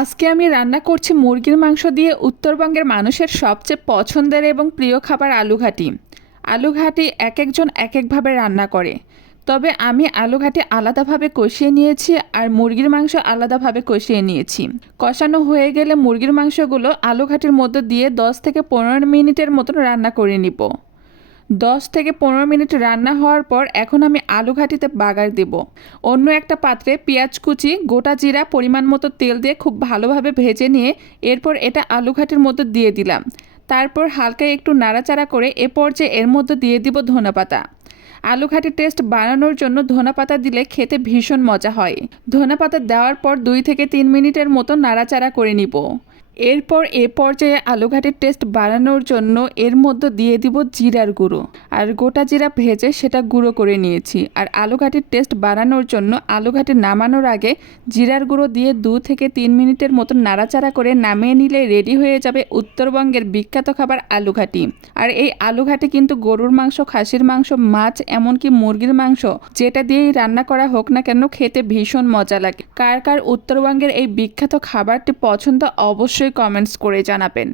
আজকে আমি রান্না করছি মুরগির মাংস দিয়ে উত্তরবঙ্গের মানুষের সবচেয়ে পছন্দের এবং প্রিয় খাবার আলুঘাটি। আলুঘাটি এক একজন এক একভাবে রান্না করে, তবে আমি আলুঘাটি আলাদাভাবে কষিয়ে নিয়েছি আর মুরগির মাংস আলাদাভাবে কষিয়ে নিয়েছি। কষানো হয়ে গেলে মুরগির মাংসগুলো আলুঘাটির মধ্যে দিয়ে 10 থেকে 15 মিনিটের মতন রান্না করে নিব। 10 থেকে 15 মিনিট রান্না হওয়ার পর এখন আমি আলুঘাটিতে বাগার দেব। অন্য একটা পাত্রে পেঁয়াজ কুচি, গোটা জিরা, পরিমাণ মতো তেল দিয়ে খুব ভালোভাবে ভেজে নিয়ে এরপর এটা আলুঘাটির মধ্যে দিয়ে দিলাম। তারপর হালকা একটু নাড়াচাড়া করে এ পর্যায়ে এর মধ্যে দিয়ে দিব ধনেপাতা। আলুঘাটির টেস্ট বাড়ানোর জন্য ধনেপাতা দিলে খেতে ভীষণ মজা হয়। ধনেপাতা দেওয়ার পর 2 থেকে 3 মিনিটের মতো নাড়াচাড়া করে নিব। এরপর এ পর্যায়ে আলুঘাটির টেস্ট বাড়ানোর জন্য এর মধ্যে দিয়ে দিব জিরার গুঁড়ো, আর গোটা জিরা ভেজে সেটা গুঁড়ো করে নিয়েছি। আর আলুঘাটির টেস্ট বাড়ানোর জন্য আলুঘাটি নামানোর আগে জিরার গুঁড়ো দিয়ে 2 থেকে 3 মিনিটের মতো নাড়াচাড়া করে নামিয়ে নিলে রেডি হয়ে যাবে উত্তরবঙ্গের বিখ্যাত খাবার আলুঘাটি। আর এই আলুঘাটি কিন্তু গরুর মাংস, খাসির মাংস, মাছ, এমনকি মুরগির মাংস যেটা দিয়েই রান্না করা হোক না কেন খেতে ভীষণ মজা লাগে। কার কার উত্তরবঙ্গের এই বিখ্যাত খাবারটি পছন্দ অবশ্যই কমেন্টস করে জানাবেন।